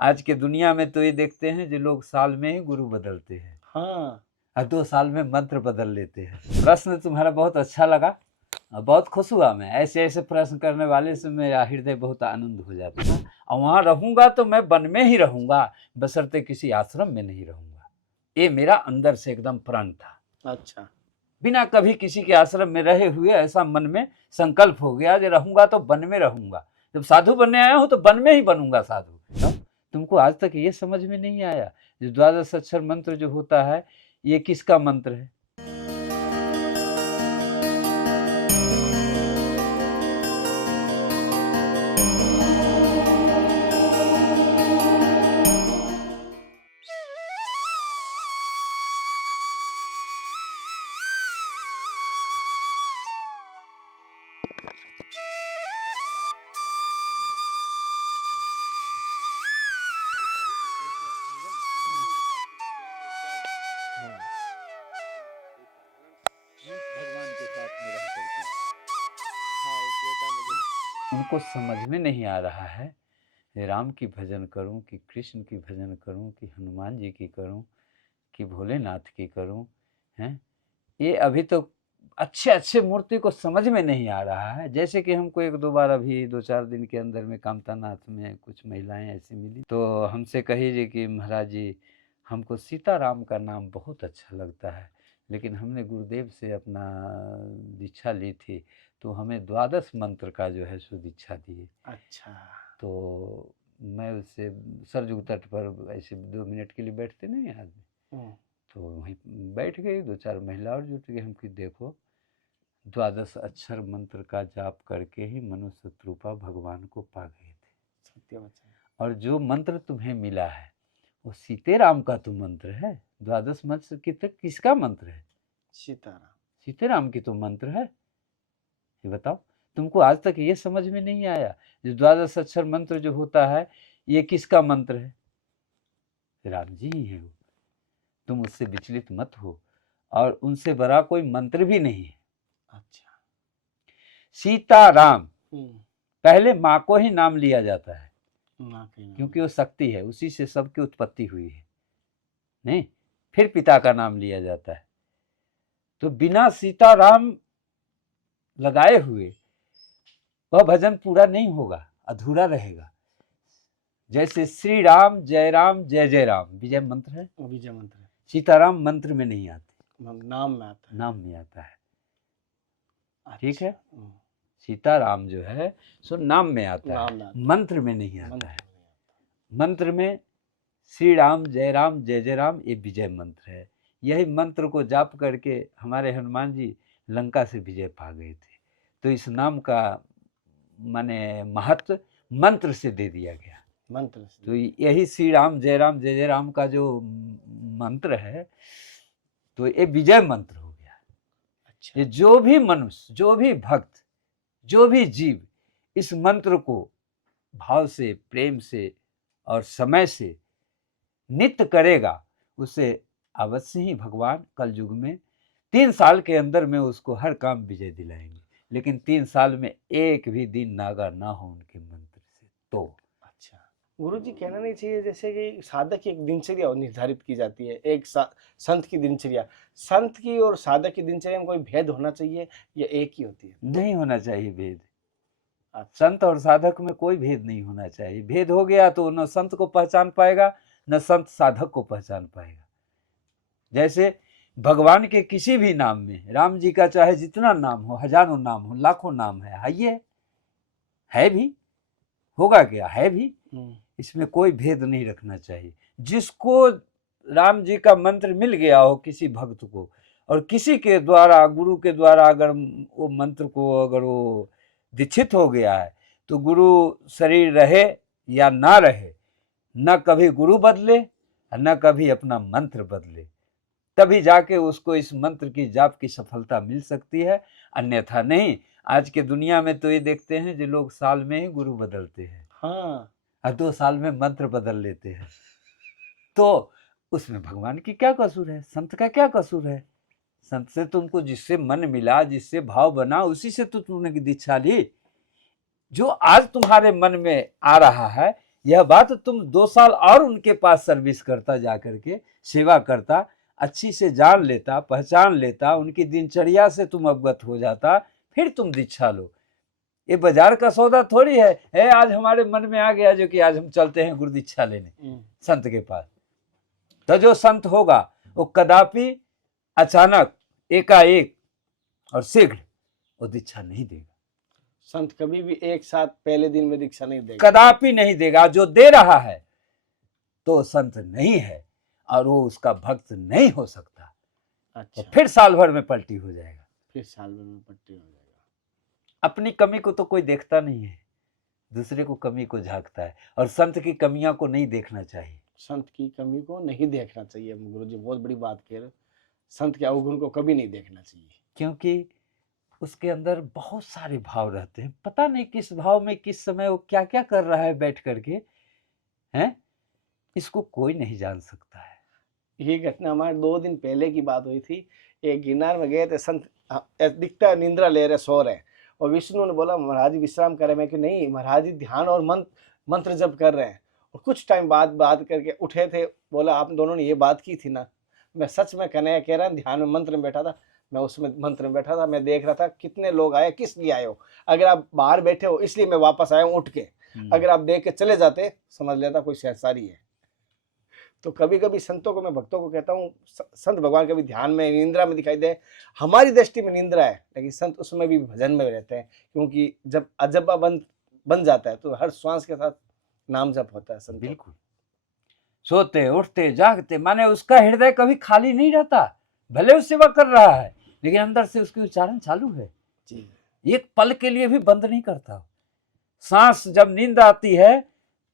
आज के दुनिया में तो ये देखते हैं जो लोग साल में ही गुरु बदलते हैं। हाँ, और 2 साल में मंत्र बदल लेते हैं। प्रश्न तुम्हारा बहुत अच्छा लगा और बहुत खुश हुआ मैं। ऐसे ऐसे प्रश्न करने वाले से मेरा हृदय बहुत आनंद हो जाता है। और वहाँ रहूँगा तो मैं वन में ही रहूँगा, बशर्ते किसी आश्रम में नहीं रहूँगा। ये मेरा अंदर से एकदम प्रण था। अच्छा। बिना कभी किसी के आश्रम में रहे हुए ऐसा मन में संकल्प हो गया कि रहूँगा तो वन में रहूँगा। जब साधु बनने आया हूँ तो वन में ही बनूंगा साधु। तुमको आज तक ये समझ में नहीं आया जो द्वादश अक्षर मंत्र जो होता है ये किसका मंत्र है? भगवान के साथ में रह करके उनको समझ में नहीं आ रहा है राम की भजन करूं कि कृष्ण की भजन करूं कि हनुमान जी की करूं कि भोलेनाथ की करूं। हैं ये अभी तो अच्छे अच्छे मूर्ति को समझ में नहीं आ रहा है। जैसे कि हमको 1-2 बार अभी 2-4 दिन के अंदर में कामतानाथ में कुछ महिलाएं ऐसी मिली तो हमसे कही जी कि महाराज जी हमको सीताराम का नाम बहुत अच्छा लगता है, लेकिन हमने गुरुदेव से अपना दीक्षा ली थी तो हमें द्वादश मंत्र का जो है सो दीक्षा दिए। अच्छा। तो मैं उससे सरजुग तट पर ऐसे 2 मिनट के लिए बैठते नहीं आदमी, तो वहीं बैठ गई। 2-4 महिला और जुट गई। हम कि देखो द्वादश अक्षर मंत्र का जाप करके ही मनुष्य शत्रुपा भगवान को पा गए थे। सत्य वचन। और जो मंत्र तुम्हें मिला है वो सीतेराम का तो मंत्र है। द्वादश मंत्र की तो किसका मंत्र है? सीताराम। सीतेराम की तो मंत्र है। ये बताओ तुमको आज तक ये समझ में नहीं आया जो द्वादश अक्षर मंत्र जो होता है ये किसका मंत्र है? राम जी ही है वो। तुम उससे विचलित मत हो और उनसे बड़ा कोई मंत्र भी नहीं है। अच्छा। सीताराम पहले माँ को ही नाम लिया जाता है क्योंकि वो शक्ति है, उसी से सबकी उत्पत्ति हुई है। नहीं, फिर पिता का नाम लिया जाता है। तो बिना सीताराम लगाए हुए वह भजन पूरा नहीं होगा, अधूरा रहेगा। जैसे श्री राम जय जय राम विजय मंत्र है, विजय मंत्र है। सीताराम मंत्र में नहीं आते, नाम में आता है। नाम में आता है। अच्छा। ठीक है, सीताराम जो है सो नाम में आता है, मंत्र में नहीं आता है। मंत्र में श्री राम जय जय राम ये विजय मंत्र है। यही मंत्र को जाप करके हमारे हनुमान जी लंका से विजय पा गए थे। तो इस नाम का माने महत्व मंत्र से दे दिया गया। मंत्र से। तो यही श्री राम जय जय राम का जो मंत्र है तो ये विजय मंत्र हो गया। अच्छा। ये जो भी मनुष्य, जो भी भक्त, जो भी जीव इस मंत्र को भाव से, प्रेम से और समय से नित्य करेगा उसे अवश्य ही भगवान कल युग में 3 साल के अंदर में उसको हर काम विजय दिलाएंगे। लेकिन 3 साल में एक भी दिन नागा ना हो उनके मंत्र से तो। अच्छा गुरुजी, कहना नहीं चाहिए जैसे कि साधक की एक दिनचर्या निर्धारित की जाती है, एक संत की दिनचर्या, संत की और साधक की दिनचर्या में कोई भेद होना चाहिए या एक ही होती है? नहीं होना चाहिए भेद। संत और साधक में कोई भेद नहीं होना चाहिए। भेद हो गया तो न संत को पहचान पाएगा न संत साधक को पहचान पाएगा। जैसे भगवान के किसी भी नाम में, राम जी का चाहे जितना नाम हो, हजारों नाम हो, लाखों नाम है भी, होगा क्या, है भी। इसमें कोई भेद नहीं रखना चाहिए। जिसको राम जी का मंत्र मिल गया हो किसी भक्त को और किसी के द्वारा, गुरु के द्वारा अगर वो मंत्र को अगर वो दीक्षित हो गया है तो गुरु शरीर रहे या ना रहे, न कभी गुरु बदले न कभी अपना मंत्र बदले, तभी जाके उसको इस मंत्र की जाप की सफलता मिल सकती है, अन्यथा नहीं। आज के दुनिया में तो ये देखते हैं जो लोग साल में ही गुरु बदलते हैं। हाँ। और 2 साल में मंत्र बदल लेते हैं। तो उसमें भगवान की क्या कसूर है, संत का क्या कसूर है? संत से तुमको जिससे मन मिला, जिससे भाव बना, उसी से तो तुमने दीक्षा ली। जो आज तुम्हारे मन में आ रहा है यह बात तुम 2 साल और उनके पास सर्विस करता, जा करके सेवा करता, अच्छी से जान लेता, पहचान लेता, उनकी दिनचर्या से तुम अवगत हो जाता, फिर तुम दीक्षा लो। ये बाजार का सौदा थोड़ी है आज हमारे मन में आ गया जो कि आज हम चलते हैं गुरु दीक्षा लेने संत के पास। तो जो संत होगा वो कदापि अचानक, एकाएक और शीघ्र वो दीक्षा नहीं देगा। संत कभी भी एक साथ पहले दिन में दीक्षा नहीं देगा, कदापि नहीं देगा। जो दे रहा है तो संत नहीं है और वो उसका भक्त नहीं हो सकता। अच्छा, तो फिर साल भर में पलटी हो जाएगा, फिर साल भर में पलटी हो जाएगा। अपनी कमी को तो कोई देखता नहीं है, दूसरे को कमी को झांकता है, और संत की कमियां को नहीं देखना चाहिए। संत की कमी को नहीं देखना चाहिए। गुरुजी बहुत बड़ी बात कह रहे हो, संत के अवगुण को कभी नहीं देखना चाहिए, क्योंकि उसके अंदर बहुत सारे भाव रहते हैं। पता नहीं किस भाव में किस समय वो क्या क्या कर रहा है बैठ करके, हैं, इसको कोई नहीं जान सकता है। ये घटना हमारे 2 दिन पहले की बात हुई थी। एक गिरनार में गए थे, संत दिखता है निंद्रा ले रहे, सो रहे, और विष्णु ने बोला महाराज जी विश्राम करें। मैं कि नहीं महाराज जी ध्यान और मंत्र जप कर रहे हैं। और कुछ टाइम बाद बात करके उठे थे, बोला आप दोनों ने ये बात की थी ना। मैं सच में कन्हैया कह रहा हूं, ध्यान में मंत्र में बैठा था, मैं उसमें मंत्र में बैठा था, मैं देख रहा था कितने लोग आए, किस लिए आए हो। अगर आप बाहर बैठे हो इसलिए मैं वापस आया हूँ उठ के, अगर आप देख के चले जाते समझ लेता कोई सहसारी है। तो कभी कभी संतों को, मैं भक्तों को कहता हूँ, संत भगवान कभी ध्यान में निंद्रा में दिखाई दे, हमारी दृष्टि में निंद्रा है, लेकिन संत उसमें भी भजन में रहते हैं, क्योंकि जब अजब्बा बन जाता है तो हर श्वास के साथ नाम जप होता है संत। बिल्कुल, सोते उठते जागते, माने उसका हृदय कभी खाली नहीं रहता। भले वो सेवा कर रहा है लेकिन अंदर से उसके उच्चारण चालू है जी, एक पल के लिए भी बंद नहीं करता। सांस जब नींद आती है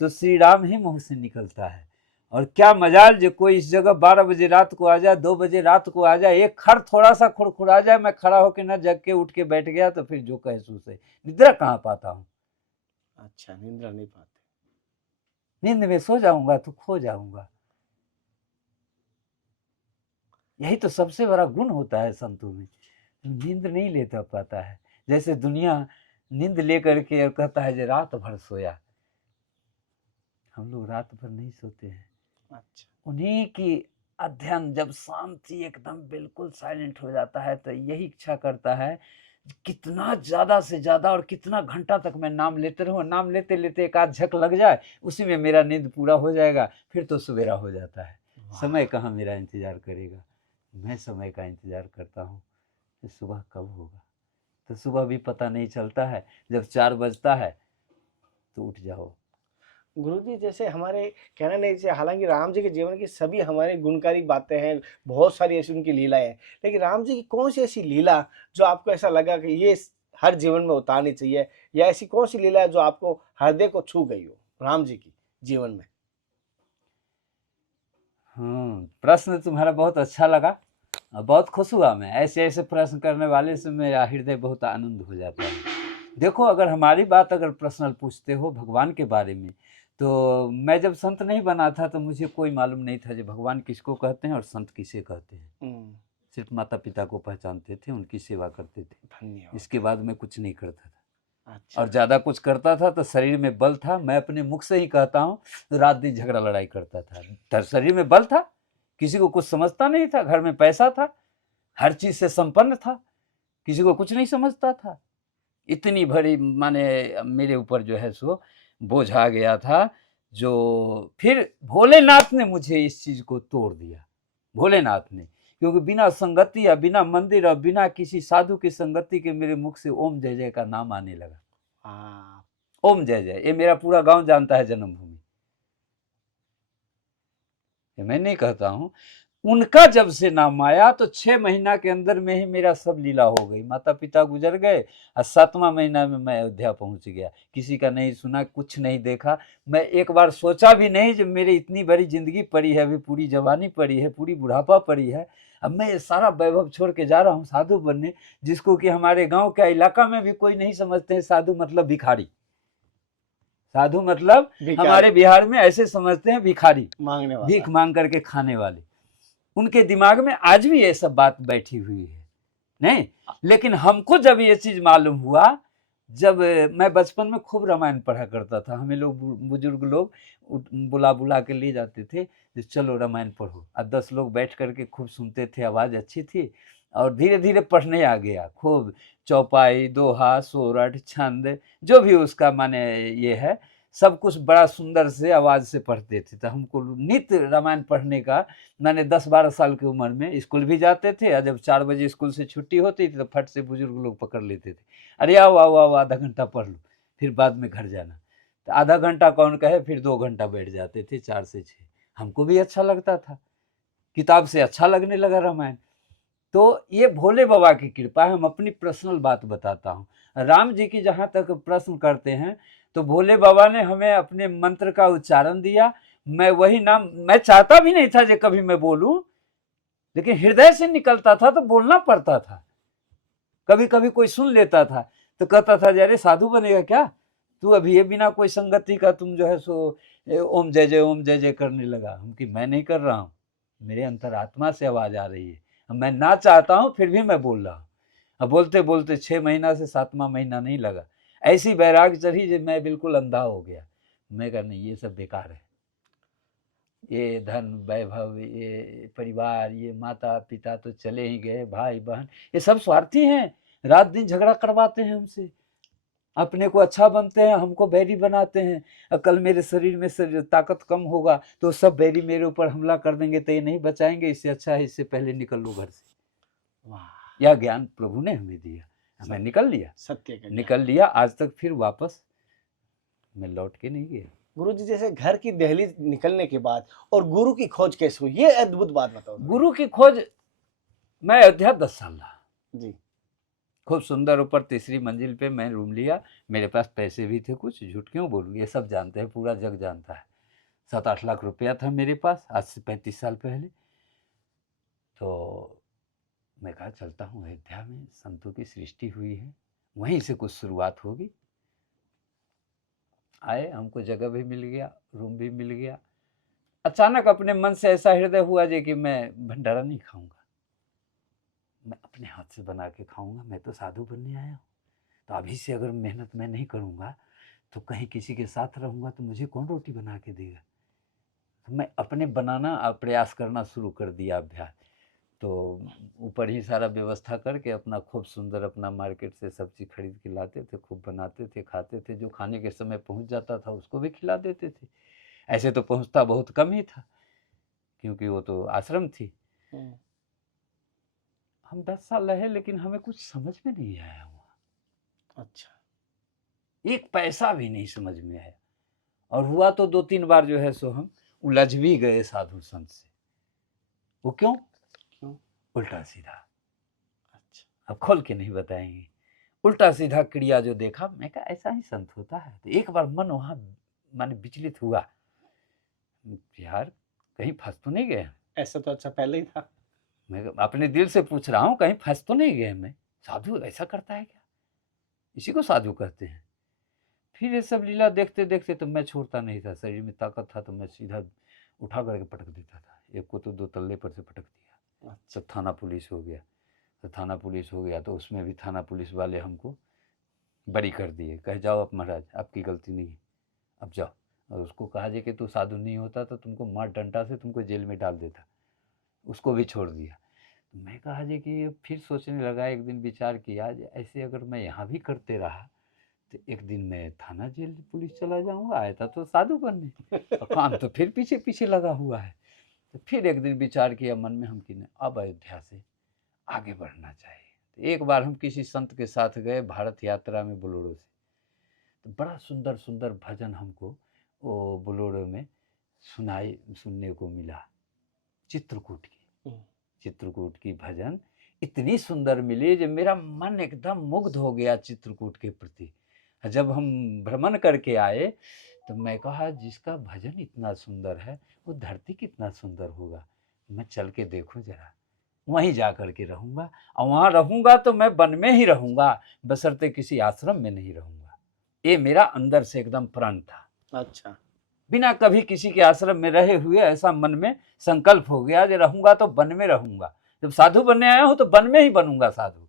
तो श्री राम ही मुंह से निकलता है। और क्या मजाल जो कोई इस जगह 12 बजे रात को आ जाए, 2 बजे रात को आ जाए, एक खर थोड़ा सा खुरखुरा जाए, मैं खड़ा होकर न जग के उठ के बैठ गया तो फिर जो कहे सो से। निद्रा कहाँ पाता हूँ? अच्छा, निंद्रा नहीं पाते। नींद में सो जाऊंगा तो खो जाऊंगा। यही तो सबसे बड़ा गुण होता है संतों में, नींद नहीं लेता पाता है। जैसे दुनिया नींद लेकर के और कहता है जो रात भर सोया, हम लोग रात भर नहीं सोते हैं। अच्छा, उन्हीं की अध्ययन जब शांति एकदम बिल्कुल साइलेंट हो जाता है तो यही इच्छा करता है कितना ज्यादा से ज्यादा और कितना घंटा तक मैं नाम लेते रहूं। नाम लेते लेते एक आध झक लग जाए, उसी में मेरा नींद पूरा हो जाएगा, फिर तो सवेरा हो जाता है। समय कहाँ मेरा इंतजार करेगा, मैं समय का इंतजार करता हूँ कि सुबह कब होगा। तो सुबह भी पता नहीं चलता है, जब 4 बजता है तो उठ जाओ। गुरुजी जैसे हमारे कहना नहीं चाहिए, हालांकि राम जी के जीवन की सभी हमारे गुणकारी बातें हैं, बहुत सारी ऐसी उनकी लीलाएं हैं, लेकिन राम जी की कौन सी ऐसी लीला जो आपको ऐसा लगा कि ये हर जीवन में उतारनी चाहिए, या ऐसी कौन सी लीला है जो आपको हृदय को छू गई हो राम जी की जीवन में? प्रश्न तुम्हारा बहुत अच्छा लगा, बहुत खुश हुआ मैं। ऐसे ऐसे प्रश्न करने वाले से मेरा हृदय बहुत आनंद हो जाता है। देखो, अगर हमारी बात अगर पर्सनल पूछते हो भगवान के बारे में, तो मैं जब संत नहीं बना था तो मुझे कोई मालूम नहीं था जो भगवान किसको कहते हैं और संत किसे कहते हैं। सिर्फ माता पिता को पहचानते थे, उनकी सेवा करते थे, धन्यवाद। इसके बाद मैं कुछ नहीं करता था। अच्छा। और ज़्यादा कुछ करता था तो शरीर में बल था, मैं अपने मुख से ही कहता हूँ, रात दिन झगड़ा लड़ाई करता था। शरीर में बल था, किसी को कुछ समझता नहीं था, घर में पैसा था, हर चीज़ से संपन्न था, किसी को कुछ नहीं समझता था। इतनी बड़ी माने मेरे ऊपर जो है सो बोझ आ गया था, जो फिर भोलेनाथ ने मुझे इस चीज़ को तोड़ दिया। भोलेनाथ ने, क्योंकि बिना संगति या बिना मंदिर और बिना किसी साधु की संगति के मेरे मुख से ओम जय जय का नाम आने लगा। ओम जय जय, ये मेरा पूरा गांव जानता है, जन्मभूमि, ये मैं नहीं कहता हूँ। उनका जब से नाम आया तो 6 महीना के अंदर में ही मेरा सब लीला हो गई। माता पिता गुजर गए और 7वां महीना में मैं अयोध्या पहुंच गया। किसी का नहीं सुना, कुछ नहीं देखा। मैं एक बार सोचा भी नहीं जब मेरी इतनी बड़ी जिंदगी पड़ी है, अभी पूरी जवानी पड़ी है, पूरी बुढ़ापा पड़ी है, अब मैं सारा वैभव छोड़ के जा रहा हूँ साधु बनने, जिसको कि हमारे गाँव के इलाका में भी कोई नहीं समझते हैं। साधु मतलब भिखारी, साधु मतलब हमारे बिहार में ऐसे समझते हैं भिखारी, मांगने वाला, भीख मांग करके खाने वाले। उनके दिमाग में आज भी ये सब बात बैठी हुई है नहीं। लेकिन हमको जब ये चीज मालूम हुआ, जब मैं बचपन में खूब रामायण पढ़ा करता था, हमें लोग बुजुर्ग लोग बुला बुला के ले जाते थे, जो चलो रामायण पढ़ो। अब 10 लोग बैठ करके खूब सुनते थे, आवाज़ अच्छी थी और धीरे धीरे पढ़ने आ गया खूब। चौपाई, दोहा, सोरठ, छंद, जो भी उसका माने ये है, सब कुछ बड़ा सुंदर से आवाज़ से पढ़ते थे। तो हमको नित्य रामायण पढ़ने का, मैंने 10-12 साल की उम्र में स्कूल भी जाते थे, और जब 4 बजे स्कूल से छुट्टी होती थी तो फट से बुजुर्ग लोग पकड़ लेते थे, अरे आओ आओ आओ आधा घंटा पढ़ लो, फिर बाद में घर जाना। तो आधा घंटा कौन कहे, फिर 2 घंटा बैठ जाते थे, 4 से 6। हमको भी अच्छा लगता था, किताब से अच्छा लगने लगा रामायण। तो ये भोले बाबा की कृपा है। हम अपनी पर्सनल बात बताता हूँ। राम जी की जहाँ तक प्रश्न करते हैं, तो भोले बाबा ने हमें अपने मंत्र का उच्चारण दिया। मैं वही नाम, मैं चाहता भी नहीं था कि कभी मैं बोलूं, लेकिन हृदय से निकलता था तो बोलना पड़ता था। कभी कभी कोई सुन लेता था तो कहता था, अरे साधु बनेगा क्या तू, अभी ये बिना कोई संगति का तुम जो है सो ओम जय जय करने लगा। हम कि मैं नहीं कर रहा हूँ, मेरे अंतरात्मा से आवाज आ रही है, मैं ना चाहता हूँ फिर भी मैं बोल रहा हूँ। अब बोलते बोलते 6 महीना से 7वां महीना नहीं लगा, ऐसी बैराग चढ़ी जो मैं बिल्कुल अंधा हो गया। मैं कहा नहीं, ये सब बेकार है, ये धन वैभव, ये परिवार, ये माता पिता तो चले ही गए, भाई बहन ये सब स्वार्थी हैं, रात दिन झगड़ा करवाते हैं हमसे, अपने को अच्छा बनते हैं, हमको बैरी बनाते हैं। कल मेरे शरीर में ताकत कम होगा तो सब बैरी मेरे ऊपर हमला कर देंगे, तो ये नहीं बचाएंगे, इससे अच्छा है इससे पहले निकल लो घर से। वाह, यह ज्ञान प्रभु ने हमें दिया, हमें निकल लिया, सत्य का निकल लिया। आज तक फिर वापस मैं लौट के नहीं गया। गुरु जी, जैसे घर की दहलीज निकलने के बाद और गुरु की खोज कैसे हुई, ये अद्भुत बात बताओ। गुरु की खोज, मैं अयोध्या 10 साल रहा जी, खूब सुंदर, ऊपर 3री मंजिल पे मैं रूम लिया। मेरे पास पैसे भी थे कुछ, झूठ क्यों बोलूँ, ये सब जानते हैं, पूरा जग जानता है। 7-8 लाख रुपया था मेरे पास, आज से 35 साल पहले। तो मैं कहा चलता हूँ अयोध्या में, संतों की सृष्टि हुई है, वहीं से कुछ शुरुआत होगी। आए, हमको जगह भी मिल गया, रूम भी मिल गया। अचानक अपने मन से ऐसा हृदय हुआ जी कि मैं भंडारा नहीं खाऊंगा, मैं अपने हाथ से बना के खाऊंगा, मैं तो साधु बनने आया हूँ। तो अभी से अगर मेहनत मैं नहीं करूँगा तो कहीं किसी के साथ रहूँगा तो मुझे कौन रोटी बना के देगा। तो मैं अपने बनाना प्रयास करना शुरू कर दिया, अभ्यास। तो ऊपर ही सारा व्यवस्था करके अपना खूब सुंदर, अपना मार्केट से सब चीज़ खरीद के लाते थे, खूब बनाते थे, खाते थे। जो खाने के समय पहुंच जाता था उसको भी खिला देते थे। ऐसे तो पहुंचता बहुत कम ही था, क्योंकि वो तो आश्रम थी। हम 10 साल रहे, लेकिन हमें कुछ समझ में नहीं आया वहाँ। अच्छा, एक पैसा भी नहीं समझ में आया। और हुआ तो 2-3 बार जो है सो हम उलझ भी गए साधु संत से। वो क्यों? उल्टा सीधा। अच्छा, अब खोल के नहीं बताएंगे। उल्टा सीधा क्रिया जो देखा, मैं कहा ऐसा ही संत होता है। तो एक बार मन वहाँ माने विचलित हुआ, यार कहीं फंस तो नहीं गए। ऐसा तो अच्छा पहले ही था। मैं अपने दिल से पूछ रहा हूँ, कहीं फंस तो नहीं गए मैं, साधु ऐसा करता है क्या, इसी को साधु कहते हैं। फिर ये सब लीला देखते देखते तो मैं छोड़ता नहीं था, शरीर में ताकत था तो मैं सीधा उठा करके पटक देता था। एक को तो 2 तल्ले पर से पटक दिया। अच्छा, थाना पुलिस हो गया। तो थाना पुलिस हो गया तो उसमें भी थाना पुलिस वाले हमको बरी कर दिए, कहे जाओ अब महाराज आपकी गलती नहीं है, अब जाओ। और उसको कहा जाए कि तू साधु नहीं होता तो तुमको मार डंडा से तुमको जेल में डाल देता, उसको भी छोड़ दिया। मैं कहा जी कि फिर सोचने लगा, एक दिन विचार किया, ऐसे अगर मैं यहाँ भी करते रहा तो एक दिन मैं थाना जेल पुलिस चला जाऊंगा, आया था तो साधु बनने, और काम तो फिर पीछे पीछे लगा हुआ है। तो फिर एक दिन विचार किया मन में हम कि नहीं, अब अयोध्या से आगे बढ़ना चाहिए। तो एक बार हम किसी संत के साथ गए भारत यात्रा में बोलेरो से, तो बड़ा सुंदर सुंदर भजन हमको वो बोलेरो में सुनने को मिला। चित्रकूट की भजन इतनी सुंदर मिली जो मेरा मन एकदम मुग्ध हो गया चित्रकूट के प्रति। जब हम भ्रमण करके आए तो मैं कहा जिसका भजन इतना सुंदर है वो धरती कितना सुंदर होगा, मैं चल के देखूं जरा, वहीं जा कर के रहूँगा। और वहाँ रहूँगा तो मैं वन में ही रहूँगा, बशर्ते किसी आश्रम में नहीं रहूँगा। ये मेरा अंदर से एकदम प्रण था। अच्छा, बिना कभी किसी के आश्रम में रहे हुए ऐसा मन में संकल्प हो गया कि रहूँगा तो वन में रहूँगा। जब साधु बनने आया हूँ तो वन में ही बनूंगा साधु,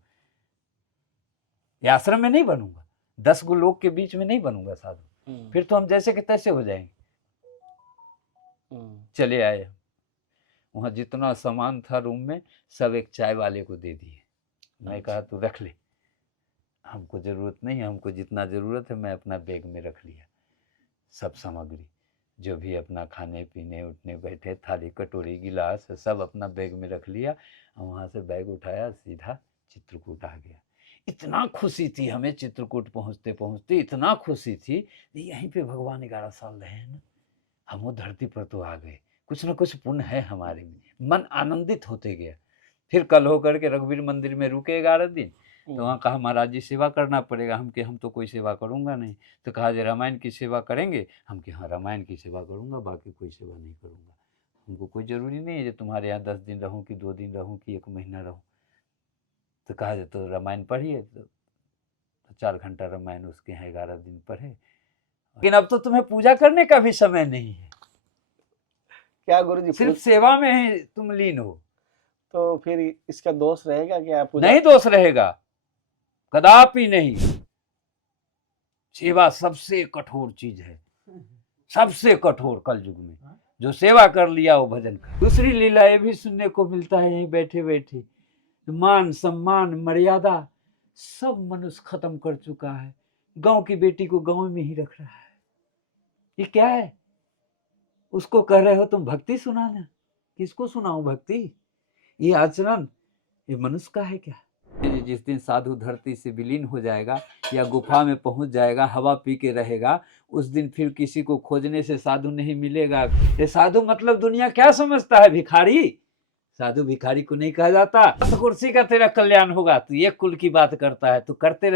ये आश्रम में नहीं बनूंगा। 10 गो लोग के बीच में नहीं बनूंगा साधु, फिर तो हम जैसे के तैसे हो जाएंगे। चले आए, वहाँ जितना सामान था रूम में सब एक चाय वाले को दे दिए। मैं कहा तू रख ले, हमको ज़रूरत नहीं है, हमको जितना ज़रूरत है मैं अपना बैग में रख लिया। सब सामग्री जो भी अपना खाने पीने उठने बैठे, थाली कटोरी गिलास सब अपना बैग में रख लिया। और वहाँ से बैग उठाया, सीधा चित्रकूट आ गया। इतना खुशी थी हमें चित्रकूट पहुँचते पहुँचते, इतना खुशी थी। यहीं पे भगवान 11 साल रहे हैं ना, हम वो धरती पर तो आ गए, कुछ ना कुछ पुण्य है हमारे में। मन आनंदित होते गया। फिर कल होकर के रघुवीर मंदिर में रुके 11 दिन। तो वहाँ कहा महाराज जी सेवा करना पड़ेगा। हम तो कोई सेवा करूँगा नहीं। तो कहा जी रामायण की सेवा करेंगे? हम कि हाँ रामायण की सेवा करूँगा, बाकी कोई सेवा नहीं करूँगा। हमको कोई ज़रूरी नहीं है जो तुम्हारे यहाँ 10 दिन रहूँ कि 2 दिन रहूँ कि 1 महीना रहूँ। तो कहा जी तो रामायण पढ़िए। तो 4 घंटा रामायण उसके यहाँ 11 दिन पढ़े। लेकिन अब तो तुम्हें पूजा करने का भी समय नहीं है, क्या गुरुजी, सिर्फ सेवा में ही तुम लीन हो। तो फिर इसका दोष रहेगा क्या? पूजा नहीं दोष रहेगा, कदापि नहीं। सेवा सबसे कठोर चीज है, सबसे कठोर कलयुग में। जो सेवा कर लिया वो भजन कर। दूसरी लीला ये भी सुनने को मिलता है, यहीं बैठे बैठे मान सम्मान मर्यादा सब मनुष्य खत्म कर चुका है। गांव की बेटी को गांव में ही रख रहा है। ये क्या है? उसको कह रहे हो तुम भक्ति सुनाना, किसको सुनाऊं भक्ति? ये आचरण ये मनुष्य का है क्या? जिस दिन साधु धरती से विलीन हो जाएगा या गुफा में पहुंच जाएगा, हवा पी के रहेगा, उस दिन फिर किसी को खोजने से साधु नहीं मिलेगा। ये साधु मतलब दुनिया क्या समझता है? भिखारी। साधु भिखारी को नहीं कहा जाता। कुर्सी का तेरा कल्याण होगा, तू एक कुल की बात करता है, तू करते